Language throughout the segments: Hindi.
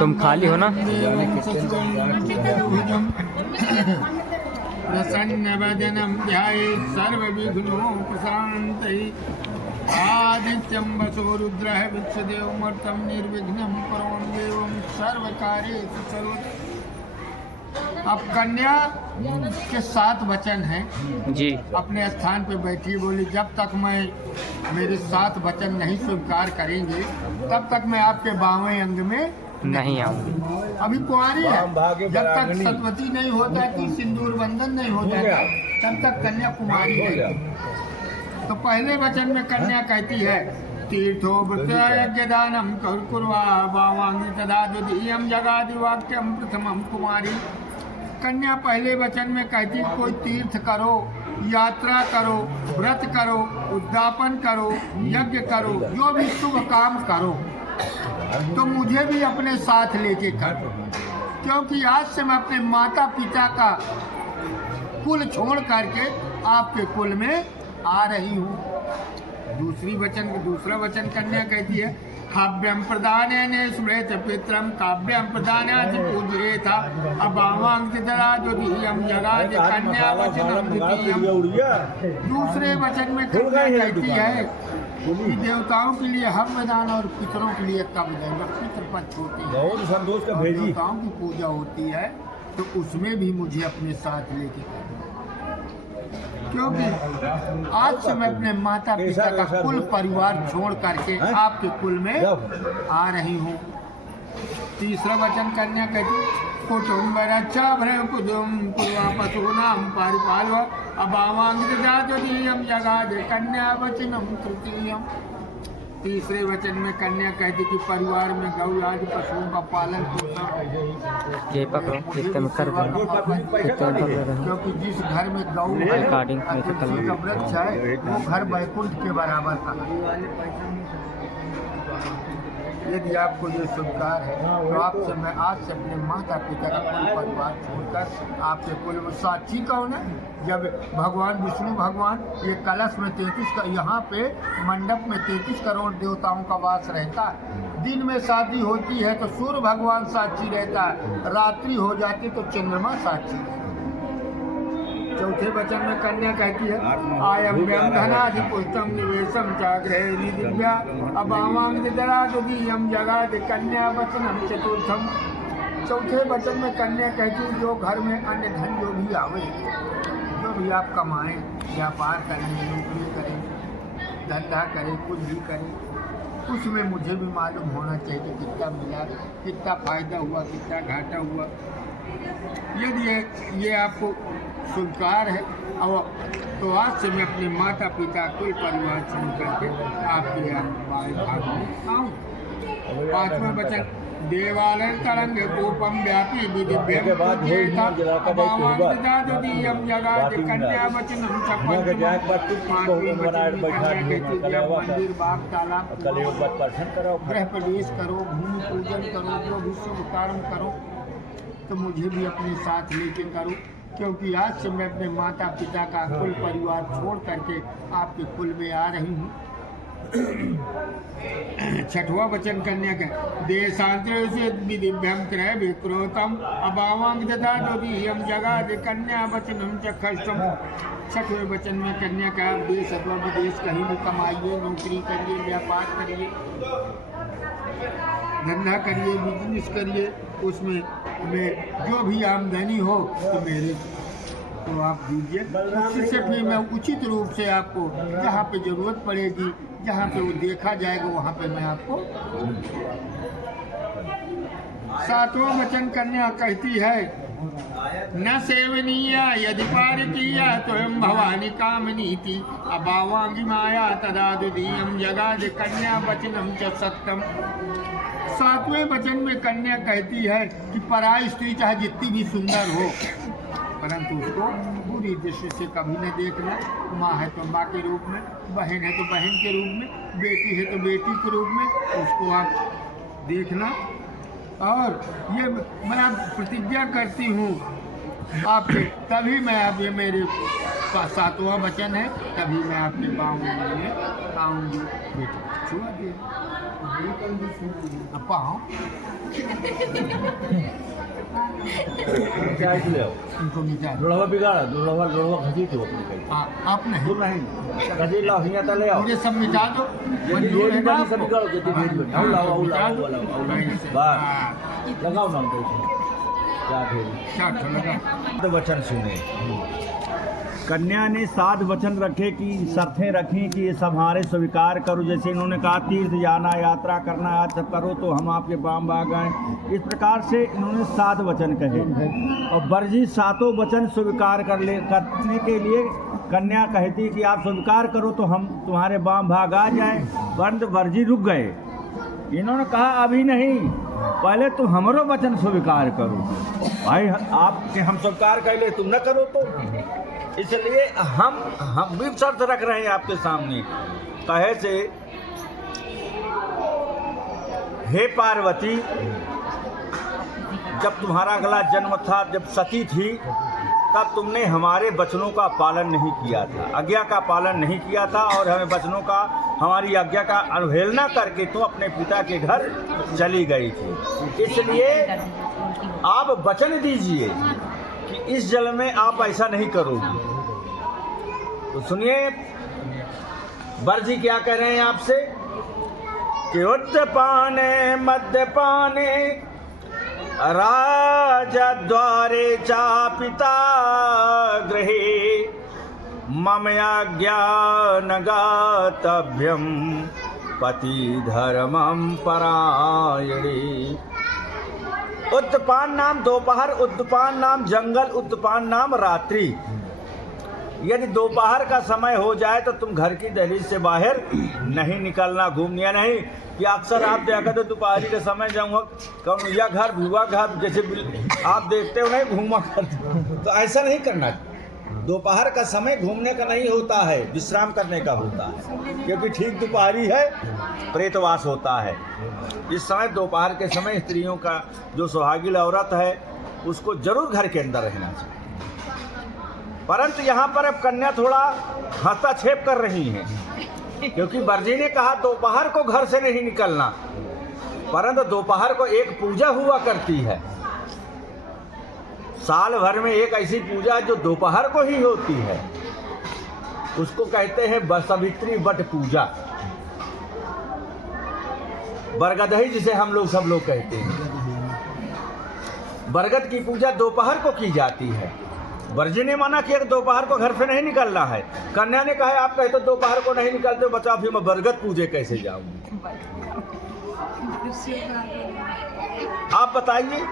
तुम खाली हो ना? प्रसन्न वदनं ध्यायेत् सर्वविघ्नोपशान्तये। आदित्यं वसो रुद्रः विश्वदेवमर्तं निर्विघ्नं करोमि देवं सर्वकार्येषु सर्वदा। अब कन्या के 7 वचन हैं जी। अपने स्थान पे बैठी बोली, जब तक मैं मेरे 7 वचन नहीं स्वीकार करेंगे तब तक मैं आपके 52वें अंग में नहीं आऊँगी। अभी कुंवारी है, जब तक सतवती नहीं हो जाती, सिंदूर बंधन नहीं हो जाता, तब तक कन्या कुमारी है। तो पहले वचन में कन्या कहती है, तीर्थोपयज्ञदानम कुर्वा भावांगी तदा द्वितीयं जगादि वाक्यम प्रथमम कुमारी। कन्या पहले वचन में कहती कोई तीर्थ करो, यात्रा करो, व्रत करो, उद्यापन करो, यज्ञ करो, जो भी शुभ काम करो तो मुझे भी अपने साथ लेके करो, क्योंकि आज से मैं अपने माता पिता का कुल छोड़ करके आपके कुल में आ रही हूँ। दूसरा वचन कन्या कहती है, काव्यम प्रदान स्मृत पित्रम काव्यम प्रदान पूजे था अभावांग दराजुदीयम जगाद कन्या वचनम द्वितीयम। दूसरे वचन में कन्या कहती है कि देवताओं के लिए हम दान और पितरों के लिए कब दें। जब पितृपक्ष होती है, देवताओं की पूजा होती है, तो उसमें भी मुझे अपने साथ लेके, क्योंकि आज से मैं अपने माता पिता का कुल परिवार छोड़ करके आपके कुल में आ रही हूँ। तीसरा वचन कन्या कहती, कुटुम्ब रक्षा भ्रम कुदुम कुर्वा पशूनाम परिपालव अभावांग ददाद्वितीयं जगाद कन्या वचनम तृतीयम। तीसरे वचन में कन्या कहती कि परिवार में गौ आदि पशुओं का पालन पोषण, क्योंकि जिस घर में गौ है तुलसी का वृक्ष है, वो घर वैकुंठ के बराबर था। यदि आपको ये स्वीकार है तो आपसे मैं आज से अपने माता पिता का कुल परिवार छोड़कर आपके कुल में साक्षी कौन है। जब भगवान विष्णु भगवान ये कलश में 33 का, यहाँ पे मंडप में 33 करोड़ देवताओं का वास रहता है। दिन में शादी होती है तो सूर्य भगवान साक्षी रहता है, रात्रि हो जाती तो चंद्रमा साक्षी। चौथे वचन में कन्या कहती है, आयम व्यम धनादि पुष्टम निवेशम चाग्रहे दिव्या अभावांग ददाद्वितीयं जगाद कन्या वचनम चतुर्थम। चौथे वचन में कन्या कहती है, जो घर में अन्य धन जो भी आवे, जो भी आप कमाएं, व्यापार करें, नौकरी करें, धंधा करें, कुछ भी करें, उसमें मुझे भी मालूम होना चाहिए कि कितना मिला, कितना फायदा हुआ, कितना घाटा हुआ। यदि ये आपको स्वीकार है और तो आज से मैं अपने माता पिता कुल परिवार छोड़ करके आपके यहाँ भाग में आऊँ। पांचवा वचन, देवालय तरंग गोपम व्यापी विधिभ्यम पूजेता अभावांग ददाद्वितीयं जगाद कन्या वचनम चपंचमम। पांचवें वचन में कन्या कहती है, मंदिर बाग तालाब गृह प्रवेश करो, भूमि पूजन करो, जो भी शुभ कर्म करो तो मुझे भी अपने साथ लेके करो, क्योंकि आज से मैं अपने माता पिता का कुल परिवार छोड़ करके आपके कुल में आ रही हूँ। छठवां वचन कन्या का, देशांतरे विधिभ्यम क्रय विक्रोतम अभावांग ददाद्वितीयं जगाद कन्या वचनम चक्षुषम। छठवें वचन में कन्या का, देश अथवा विदेश कहीं भी कमाइए, नौकरी करिए, व्यापार करिए, धंधा करिए, बिजनेस करिए, उसमें जो भी आमदनी हो तो मेरे तो आप दीजिए, उससे भी मैं उचित रूप से आपको जहाँ पे ज़रूरत पड़ेगी, जहाँ पे वो देखा जाएगा, वहाँ पे मैं आपको। सातवां वचन कन्या कहती है, न सेवनीय यदि पारकीया त्वयं भवानी कामनीति अभावांगी माया तदाद्वितीयं जगाद कन्या वचनम च सत्यम। सातवें वचन में कन्या कहती है कि पराई स्त्री चाहे जितनी भी सुंदर हो, परंतु उसको बुरी दृष्टि से कभी न देखना। माँ है तो माँ के रूप में, बहन है तो बहन के रूप में, बेटी है तो बेटी के रूप में उसको आप देखना। और ये मैं प्रतिज्ञा करती हूँ आपके, तभी मैं आप, ये मेरे 7वां वचन है, तभी मैं आपके पाँव में आऊँगी। बेटा छुआ दे। अपा हाँ इनको नीचा लोढ़वा बिगाड़ा, लोढ़वा खसी थी अपनी कहीं। आप नहीं दूर नहीं खसी लाओ हियाँ तले आओ। मुझे सब मिटा दो मंजूर है ना सब बिगाड़ो जल्दी भेज दो। आओ लाओ आओ लाओ लाओ बात लगाओ नाम तो क्या भेज क्या लगा तो वचन सुने। कन्या ने 7 वचन रखे कि शर्तें रखी कि ये सब हमारे स्वीकार करो। जैसे इन्होंने कहा तीर्थ जाना, यात्रा करना, आज सब करो तो हम आपके बाम आ गए। इस प्रकार से इन्होंने 7 वचन कहे और वर्जी 7 वचन स्वीकार करने के लिए कन्या कहती कि आप स्वीकार करो तो हम तुम्हारे बाम भाग आ जाए। परंतु वर्जी रुक गए। इन्होंने कहा अभी नहीं, पहले तुम हमारो वचन स्वीकार करो। भाई आपके हम स्वीकार कर ले, तुम न करो तो इसलिए हम भी शर्त रख रहे हैं आपके सामने। कहे से हे पार्वती, जब तुम्हारा अगला जन्म था, जब सती थी, तब तुमने हमारे वचनों का पालन नहीं किया था, आज्ञा का पालन नहीं किया था और हमें वचनों का, हमारी आज्ञा का अवहेलना करके तुम अपने पिता के घर चली गई थी। इसलिए आप वचन दीजिए कि इस जन्म में आप ऐसा नहीं करोगी। तो सुनिए वर्जी क्या कह रहे हैं आपसे कि उत्पाने मद्यपाने राजद्वारे चा पिता गृहे मम आज्ञानगातव्यं पति धर्मं परायणे। उत्पान नाम दोपहर, उत्पान नाम जंगल, उत्पान नाम रात्रि। यदि दोपहर का समय हो जाए तो तुम घर की दहलीज से बाहर नहीं निकलना, घूमने नहीं। कि अक्सर आप देखा तो दोपहरी के समय जाऊँगा कौन या घर भुआ घर, जैसे आप देखते हो नहीं घूमा करते, तो ऐसा नहीं करना। दोपहर का समय घूमने का नहीं होता है, विश्राम करने का होता है, क्योंकि ठीक दोपहरी है, प्रेतवास होता है। इस समय दोपहर के समय स्त्रियों का जो सुहागिन औरत है उसको जरूर घर के अंदर रहना चाहिए। परंतु यहाँ पर अब कन्या थोड़ा हस्तक्षेप कर रही हैं, क्योंकि वर्जी ने कहा दोपहर को घर से नहीं निकलना, परंतु दोपहर को एक पूजा हुआ करती है। साल भर में एक ऐसी पूजा जो दोपहर को ही होती है, उसको कहते हैं सावित्री वट पूजा, बरगदही जिसे हम लोग सब लोग कहते हैं। बरगद की पूजा दोपहर को की जाती है। वर्जी ने मना किया कि दोपहर को घर से नहीं निकलना है। कन्या ने कहा आप कहते दोपहर को नहीं निकलते, बचा फिर मैं बरगद पूजे कैसे जाऊंगी, आप बताइए।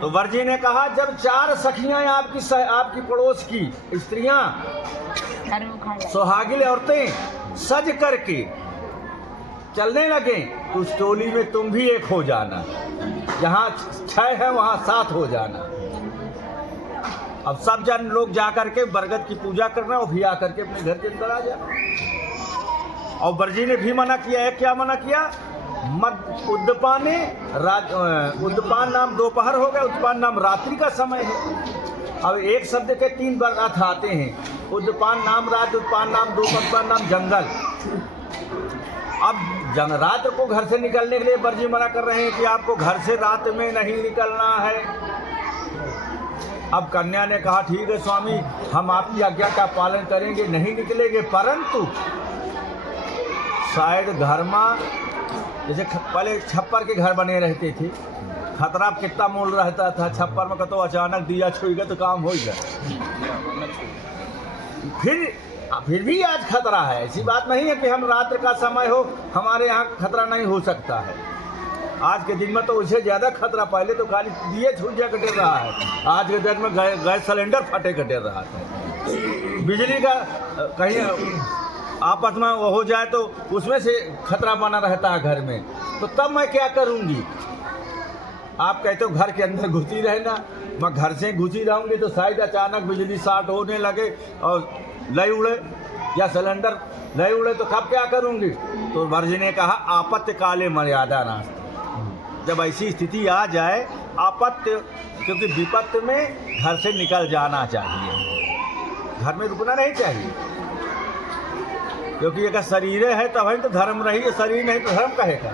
तो वर्जी ने कहा जब 4 सखियां आपकी पड़ोस की स्त्रियां, सुहागिन औरतें सज करके चलने लगे तो उस टोली में तुम भी एक हो जाना, जहाँ 6 है वहाँ 7 हो जाना। अब सब जन लोग जा करके बरगद की पूजा करना और भी आकर के अपने घर के अंदर आ जाना। और वर्जी ने भी मना किया है, क्या मना किया, उद्दपाने, उद्दपान नाम दोपहर हो गया, उत्पान नाम रात्रि का समय है। अब एक शब्द के 3 अर्थ आते हैं, उद्दपान नाम रात, उत्पान नाम दोपहर, उत्पान नाम जंगल। अब रात को घर से निकलने के लिए वर्जी मना कर रहे हैं कि आपको घर से रात में नहीं निकलना है। अब कन्या ने कहा ठीक है स्वामी, हम आपकी आज्ञा का पालन करेंगे, नहीं निकलेंगे, परंतु शायद घर में जैसे पहले छप्पर के घर बने रहते थे, खतरा कितना मोल रहता था, छप्पर में कतो अचानक दिया छुई गया तो काम हो गया। फिर भी आज खतरा है, ऐसी बात नहीं है कि हम रात्र का समय हो हमारे यहाँ खतरा नहीं हो सकता है। आज के दिन में तो उससे ज़्यादा खतरा, पहले तो खाली दिए छुड़िया कटे रहा है, आज के दिन में गैस सिलेंडर फटे कटे रहा था। बिजली का कहीं आपस में वो हो जाए तो उसमें से खतरा बना रहता है घर में, तो तब मैं क्या करूँगी। आप कहते हो घर के अंदर घुसी रहना, मैं घर से घुसी रहूँगी तो शायद अचानक बिजली शॉर्ट होने लगे और लय उड़े या सिलेंडर लय उड़े तो कब क्या करूँगी। तो वर्जी ने कहा आपत्ति काले मर्यादा नास्ति, जब ऐसी स्थिति आ जाए आपत्ति, क्योंकि विपत्ति में घर से निकल जाना चाहिए, घर में रुकना नहीं चाहिए, क्योंकि अगर शरीर है तब तो धर्म रही, शरीर नहीं तो धर्म कहेगा।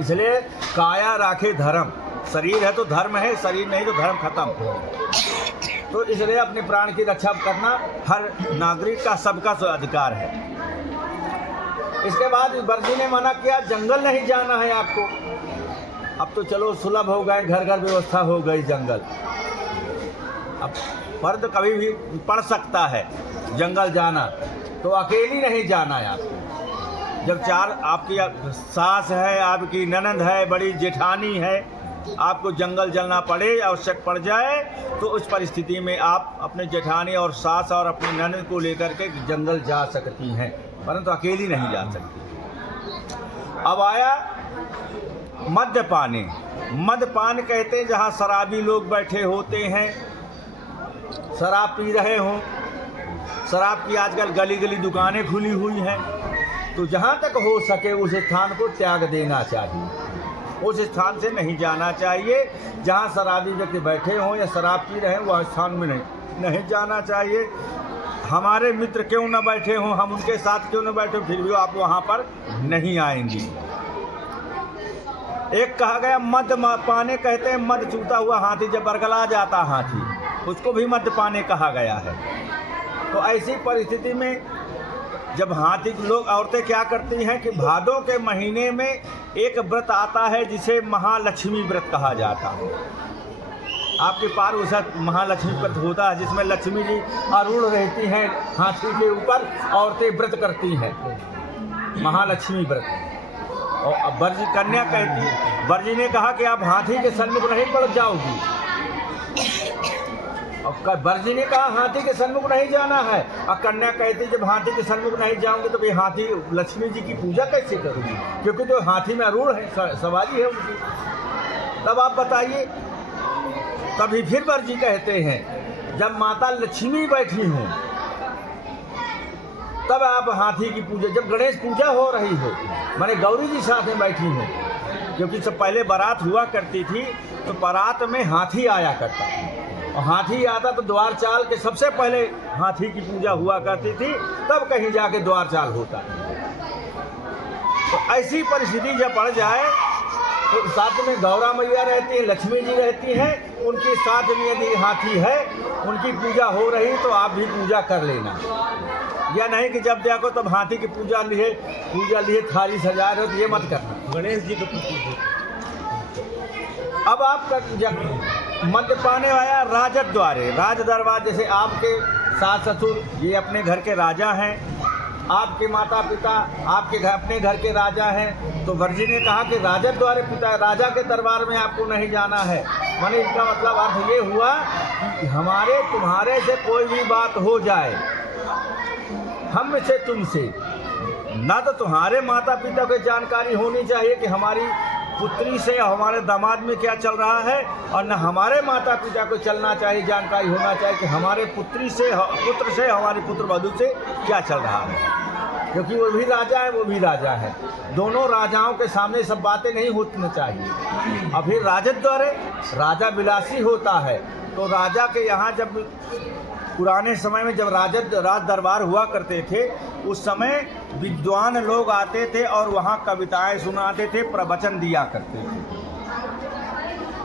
इसलिए काया राखे धर्म, शरीर है तो धर्म है, शरीर नहीं तो धर्म खत्म। तो इसलिए अपने प्राण की रक्षा करना हर नागरिक का, सबका अधिकार है। इसके बाद वर्जी ने मना किया, जंगल नहीं जाना है आपको। अब तो चलो सुलभ हो गए, घर घर व्यवस्था हो गई जंगल। अब फर्द कभी भी पड़ सकता है जंगल जाना, तो अकेली नहीं जाना है आपको। जब चार आपकी सास है, आपकी ननद है, बड़ी जेठानी है, आपको जंगल जलना पड़े, आवश्यक पड़ जाए, तो उस परिस्थिति में आप अपने जेठानी और सास और अपनी ननद को लेकर के जंगल जा सकती हैं, परंतु अकेली नहीं जा सकती। अब आया मद्यपानी। मद्यपान कहते हैं जहाँ शराबी लोग बैठे होते हैं, शराब पी रहे हों। शराब की आजकल गली गली दुकानें खुली हुई हैं, तो जहाँ तक हो सके उस स्थान को त्याग देना चाहिए। उस स्थान से नहीं जाना चाहिए जहाँ शराबी व्यक्ति बैठे हों या शराब पी रहे हैं, वह स्थान में नहीं जाना चाहिए। हमारे मित्र क्यों न बैठे हों, हम उनके साथ क्यों न बैठे, फिर भी आप वहाँ पर नहीं आएंगी। एक कहा गया मद पाने, कहते हैं मद चूता हुआ हाथी, जब बरगला जाता हाथी, उसको भी मद पाने कहा गया है। तो ऐसी परिस्थिति में जब हाथी लोग, औरतें क्या करती हैं कि भादों के महीने में एक व्रत आता है जिसे महालक्ष्मी व्रत कहा जाता है। आपके पार उसा महालक्ष्मी व्रत होता है जिसमें लक्ष्मी जी आरूढ़ रहती हैं हाथी के ऊपर, औरतें व्रत करती हैं, महालक्ष्मी व्रत। और अब वर्जी कन्या कहती, वर्जी ने कहा कि आप हाथी के सन्मुख नहीं पड़ जाओगी। और वर्जी ने कहा हाथी के सन्मुख नहीं जाना है, और कन्या कहती जब हाथी के सन्मुख नहीं जाऊंगी तो भाई हाथी लक्ष्मी जी की पूजा कैसे करूंगी, क्योंकि जो हाथी में आरूढ़ है, सवारी है उनकी। तब आप बताइए, तभी फिर वर्जी कहते हैं जब माता लक्ष्मी बैठी हों तब आप हाथी की पूजा, जब गणेश पूजा हो रही हो, माने गौरी जी साथ में बैठी हो, क्योंकि सब पहले बारात हुआ करती थी तो बारात में हाथी आया करता था, और हाथी आता तो द्वार चाल के सबसे पहले हाथी की पूजा हुआ करती थी, तब कहीं जाके द्वार चाल होता। तो ऐसी परिस्थिति जब पड़ जाए तो साथ में गौरा मैया रहती है, लक्ष्मी जी रहती हैं, उनके साथ में यदि हाथी है, उनकी पूजा हो रही तो आप भी पूजा कर लेना। या नहीं कि जब देखो तब हाथी की पूजा लिए थाली सजा रहे हो, तो ये मत करना। गणेश जी को अब आप मद्य पाने आया राजद द्वारे, राज दरबार, जैसे आपके सास ससुर ये अपने घर के राजा हैं, आपके माता पिता आपके अपने घर के राजा हैं, तो वर्जी ने कहा कि राजद द्वारे पिता राजा के दरबार में आपको नहीं जाना है। माने इसका मतलब अर्थ ये हुआ कि हमारे तुम्हारे से कोई भी बात हो जाए, हम से तुमसे, ना तो तुम्हारे माता पिता को जानकारी होनी चाहिए कि हमारी पुत्री से हमारे दामाद में क्या चल रहा है, और न हमारे माता पिता को चलना चाहिए, जानकारी होना चाहिए कि हमारे पुत्र से हमारी पुत्र वधू से क्या चल रहा है, क्योंकि वो भी राजा है, वो भी राजा है। दोनों राजाओं के सामने सब बातें नहीं होनी चाहिए। और फिर राजद द्वारे राजा विलासी होता है, तो राजा के यहाँ जब पुराने समय में जब राज दरबार हुआ करते थे, उस समय विद्वान लोग आते थे और वहाँ कविताएं सुनाते थे, प्रवचन दिया करते थे।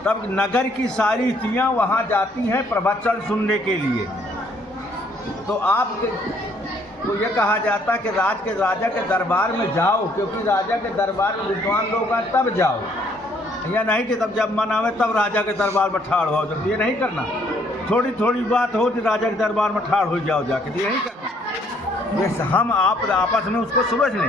तब नगर की सारी स्त्रियाँ वहाँ जाती हैं प्रवचन सुनने के लिए। तो आप को ये कहा जाता कि राजा के दरबार में जाओ, क्योंकि राजा के दरबार में विद्वान लोग आए तब जाओ, या नहीं कि तब जब मन आवे तब राजा के दरबार में ठाड़ हो। जब ये नहीं करना, थोड़ी थोड़ी बात हो तो राजा के दरबार में ठाड़ हो जाओ जाके, ये नहीं करना। ये हम आप आपस में उसको समझ लें।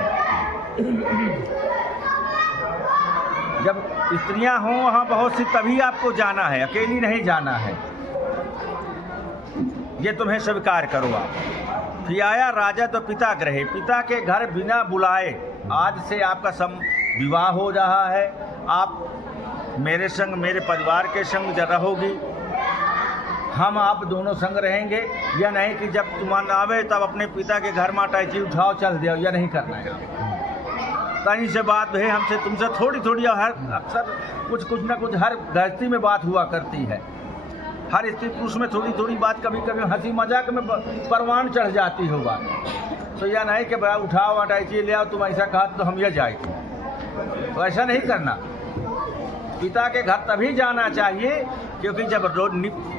जब स्त्रियां हों वहाँ बहुत सी, तभी आपको जाना है, अकेली नहीं जाना है, ये तुम्हें स्वीकार करो आप। फिर आया राजा तो पिता ग्रहे, पिता के घर बिना बुलाए आज से आपका विवाह हो रहा है, आप मेरे संग मेरे परिवार के संग रहोगी, हम आप दोनों संग रहेंगे, या नहीं कि जब तुम आवे तब अपने पिता के घर में अटैची उठाओ चल दो, या नहीं करना है। कहीं से बात है हमसे तुमसे थोड़ी थोड़ी, हर अक्सर कुछ ना कुछ हर गृहस्थी में बात हुआ करती है, हर स्त्री पुरुष में थोड़ी थोड़ी बात, कभी कभी हंसी मजाक में परवान चढ़ जाती हो बात। तो यह नहीं कि भाई उठाओ अटैची ले आओ, तुम ऐसा कहा तो हम ये जाएंगे, तो ऐसा नहीं करना। पिता के घर तभी जाना चाहिए क्योंकि जब रोज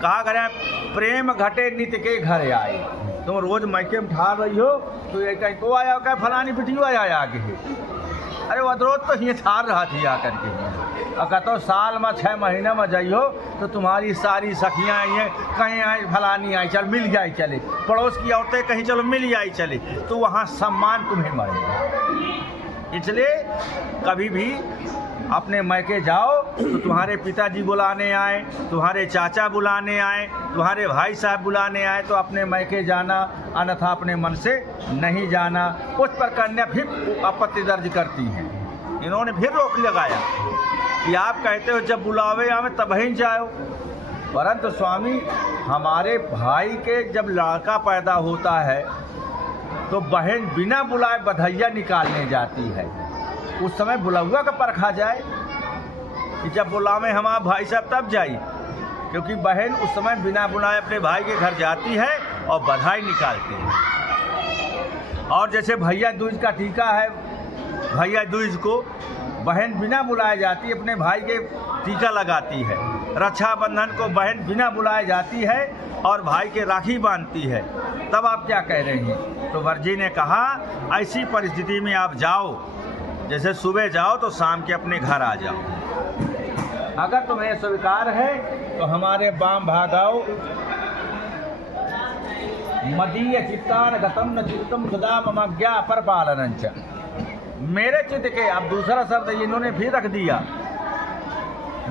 कहा गया प्रेम घटे नित्य के घर आए। तुम रोज मैके में ठा रही हो तो ये कहीं को आया क्या फलानी बिटियो आया आगे है, अरे वो रोज तो ये ठार रहा थी आकर के। और कहते साल में 6 महीने में जाइयो तो तुम्हारी सारी सखियाँ आई हैं, कहीं आई फलानी आई चल मिल जाए चले, पड़ोस की औरतें कहीं चलो मिल जाए चले, तो वहाँ सम्मान तुम्हें मिलेगा। इसलिए कभी भी अपने मैके जाओ तो तुम्हारे पिताजी बुलाने आए, तुम्हारे चाचा बुलाने आए, तुम्हारे भाई साहब बुलाने आए तो अपने मैके जाना, अन्यथा अपने मन से नहीं जाना। उस पर कन्या फिर आपत्ति दर्ज करती हैं। इन्होंने फिर रोक लगाया कि आप कहते हो जब बुलावे आवे तब ही जाओ, परंतु स्वामी हमारे भाई के जब लड़का पैदा होता है तो बहन बिना बुलाए बधैया निकालने जाती है। उस समय बुलौआ का परखा जाए कि जब बुलावे हमारा भाई साहब तब जाई, क्योंकि बहन उस समय बिना बुलाए अपने भाई के घर जाती है और बधाई निकालती है। और जैसे भैया दूज का टीका है, भैया दूज को बहन बिना बुलाए जाती अपने भाई के टीका लगाती है। रक्षाबंधन को बहन बिना बुलाए जाती है और भाई के राखी बांधती है। तब आप क्या कह रहे हैं? तो वर जी ने कहा ऐसी परिस्थिति में आप जाओ, जैसे सुबह जाओ तो शाम के अपने घर आ जाओ। अगर तुम्हें स्वीकार है तो हमारे बाम भागाओ। मदीय चित्तान गतम न चित्तम सदा ममज्ञा पर पालनंच। मेरे चित्त के, अब दूसरा शब्द इन्होंने भी रख दिया,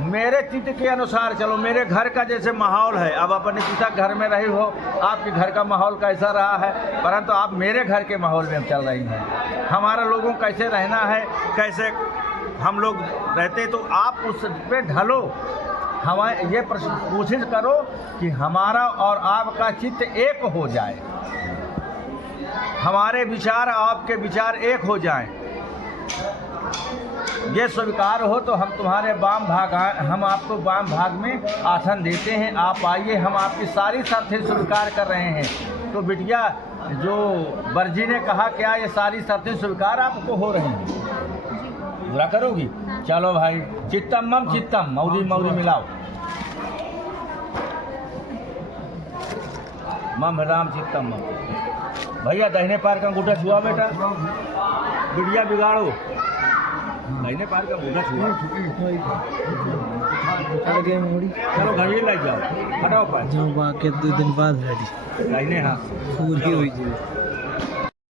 मेरे चित्त के अनुसार चलो। मेरे घर का जैसे माहौल है, अब अपने पिता घर में रही हो, आपके घर का माहौल कैसा रहा है, परंतु आप मेरे घर के माहौल में चल रही हैं। हमारा लोगों को कैसे रहना है, कैसे हम लोग रहते, तो आप उस पे ढलो। हमारे ये कोशिश करो कि हमारा और आपका चित्त एक हो जाए, हमारे विचार आपके विचार एक हो जाएं। ये स्वीकार हो तो हम तुम्हारे वाम भाग, हम आपको वाम भाग में आसन देते हैं, आप आइए, हम आपकी सारी शर्तें स्वीकार कर रहे हैं। तो बिटिया जो बरजी ने कहा क्या ये सारी शर्तें स्वीकार आपको हो रही हैं? पूरा करोगी? चलो भाई, चित्तम मम चित्तम, मौरी मौरी मिलाओ। मम राम चित्तम मम। भैया दाहिने पैर का अंगूठा छुआ बेटा, बिटिया बिगाड़ो। दाहिने पैर का अंगूठा छुआ। चलो घर ही लग जाओ, हटाओ पैर। जो बाकी 2 दिन बाद दाहिने हाथ पूरी हुई।